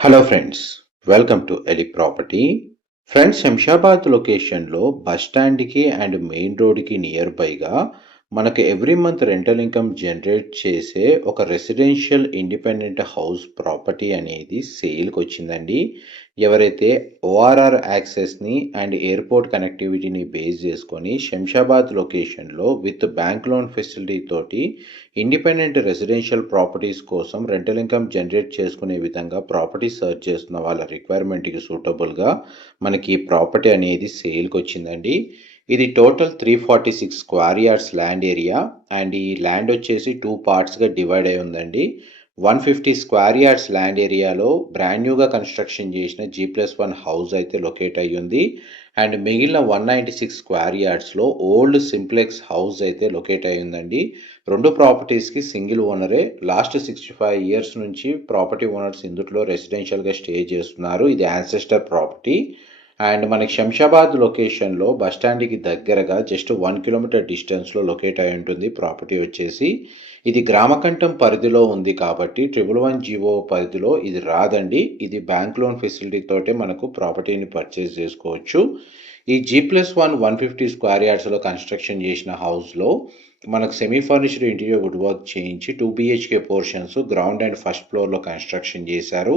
Hello friends, welcome to Eli property. Friends, Shamshabad లొకేషన్లో bus స్టాండ్కి and main రోడ్కి near బైగా మనకు every month rental income generate చేసే ఒక రెసిడెన్షియల్ ఇండిపెండెంట్ హౌస్ ప్రాపర్టీ అనేది సేల్కి వచ్చిందండి. ఎవరైతే ఓఆర్ఆర్ యాక్సెస్ని అండ్ ఎయిర్పోర్ట్ కనెక్టివిటీని బేస్ చేసుకొని శంషాబాద్ లొకేషన్లో విత్ బ్యాంక్ లోన్ ఫెసిలిటీ తోటి ఇండిపెండెంట్ రెసిడెన్షియల్ ప్రాపర్టీస్ కోసం రెంటల్ ఇన్కమ్ జనరేట్ చేసుకునే విధంగా ప్రాపర్టీ సర్చ్ చేస్తున్న వాళ్ళ రిక్వైర్మెంట్కి సూటబుల్గా మనకి ఈ ప్రాపర్టీ అనేది సేల్కి వచ్చిందండి. ఇది total 346 square yards land area and ఈ ల్యాండ్ వచ్చేసి 2 పార్ట్స్గా డివైడ్ అయి ఉందండి. 150 స్క్వేర్ యార్డ్స్ ల్యాండ్ ఏరియాలో బ్రాండ్ న్యూగా కన్స్ట్రక్షన్ చేసిన G+1 హౌస్ అయితే లొకేట్ అయ్యి ఉంది. అండ్ మిగిలిన 196 స్క్వేర్ యార్డ్స్లో ఓల్డ్ సింప్లెక్స్ హౌస్ అయితే లొకేట్ అయి ఉందండి. రెండు ప్రాపర్టీస్కి సింగిల్ ఓనరే. లాస్ట్ 65 ఇయర్స్ నుంచి ప్రాపర్టీ ఓనర్స్ ఇందులో రెసిడెన్షియల్గా స్టే చేస్తున్నారు. ఇది యాన్సెస్టర్ ప్రాపర్టీ అండ్ మనకి శంషాబాద్ లొకేషన్లో బస్ స్టాండ్కి దగ్గరగా జస్ట్ 1 కిలోమీటర్ డిస్టెన్స్లో లొకేట్ అయి ఉంటుంది. ప్రాపర్టీ వచ్చేసి ఇది గ్రామకంఠం పరిధిలో ఉంది కాబట్టి 111 జీవో పరిధిలో ఇది రాదండి. ఇది బ్యాంక్ లోన్ ఫెసిలిటీ తోటే మనకు ప్రాపర్టీని పర్చేస్ చేసుకోవచ్చు. ఈ G+1 150 స్క్వేర్ యార్డ్స్లో కన్స్ట్రక్షన్ చేసిన హౌస్లో మనకు semi furnished interior wood work చేయించి 2 BHK portions ground and first ఫ్లోర్లో కన్స్ట్రక్షన్ చేశారు.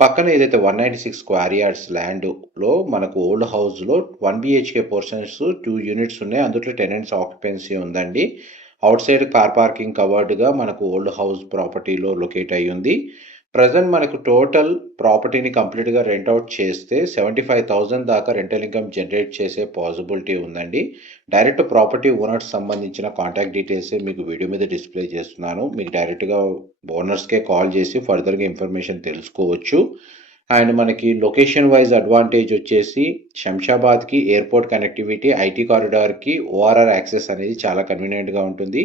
పక్కన ఏదైతే 196 స్క్వేర్ యార్డ్స్ ల్యాండ్లో మనకు ఓల్డ్ హౌస్లో 1 BHK పోర్షన్స్ 2 యూనిట్స్ ఉన్నాయి. అందులో టెనెంట్స్ ఆక్యుపెన్సీ ఉందండి. అవుట్ సైడ్ కార్ పార్కింగ్ కవర్డ్గా మనకు ఓల్డ్ హౌస్ ప్రాపర్టీలో లొకేట్ అయ్యి ఉంది. ప్రజెంట్ మనకు టోటల్ ప్రాపర్టీని కంప్లీట్గా రెంట్ అవుట్ చేస్తే 75,000 దాకా రెంటల్ ఇన్కమ్ జనరేట్ చేసే పాసిబిలిటీ ఉందండి. డైరెక్ట్ ప్రాపర్టీ ఓనర్స్ సంబంధించిన కాంటాక్ట్ డీటెయిల్సే మీకు వీడియో మీద డిస్ప్లే చేస్తున్నాను. మీకు డైరెక్ట్గా ఓనర్స్కే కాల్ చేసి ఫర్దర్గా ఇన్ఫర్మేషన్ తెలుసుకోవచ్చు. అండ్ మనకి లొకేషన్ వైజ్ అడ్వాంటేజ్ వచ్చేసి శంషాబాద్కి ఎయిర్పోర్ట్ కనెక్టివిటీ, ఐటీ కారిడార్కి ఓఆర్ఆర్ యాక్సెస్ అనేది చాలా కన్వీనియంట్గా ఉంటుంది.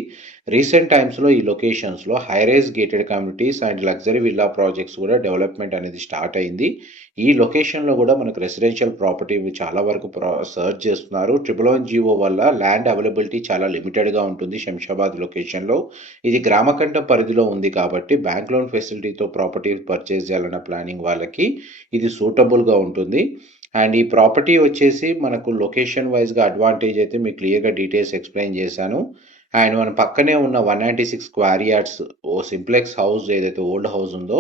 రీసెంట్ టైమ్స్లో ఈ లొకేషన్స్లో high rise gated communities and luxury villa projects కూడా డెవలప్మెంట్ అనేది స్టార్ట్ అయింది. ఈ లొకేషన్లో కూడా మనకు రెసిడెన్షియల్ ప్రాపర్టీ చాలా వరకు సర్చ్ చేస్తున్నారు. 111 జీవో వల్ల ల్యాండ్ అవైలబిలిటీ చాలా లిమిటెడ్గా ఉంటుంది శంషాబాద్ లొకేషన్లో. ఇది గ్రామకంఠ పరిధిలో ఉంది కాబట్టి బ్యాంక్ లోన్ ఫెసిలిటీతో ప్రాపర్టీ పర్చేస్ చేయాలన్న ప్లానింగ్ వాళ్ళకి ఇది సూటబుల్గా ఉంటుంది. అండ్ ఈ ప్రాపర్టీ వచ్చేసి మనకు లొకేషన్ వైజ్గా అడ్వాంటేజ్ అయితే మీకు క్లియర్గా డీటెయిల్స్ ఎక్స్ప్లెయిన్ చేశాను. అండ్ మన పక్కనే ఉన్న 196 స్క్వేర్ యార్డ్స్ ఓ సింప్లెక్స్ హౌస్ ఏదైతే ఓల్డ్ హౌస్ ఉందో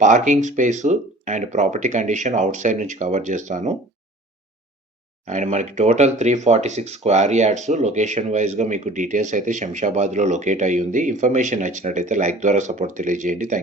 parking space and property condition out side నుంచి కవర్ చేస్తాను. అండ్ మనకి టోటల్ 346 స్క్వేర్ యార్డ్స్ లొకేషన్ వైజ్గా మీకు డీటెయిల్స్ అయితే శంషాబాద్లో లొకేట్ అయ్యి ఉంది. ఇన్ఫర్మేషన్ నచ్చినట్టయితే లైక్ ద్వారా సపోర్ట్ తెలియజేయండి. థ్యాంక్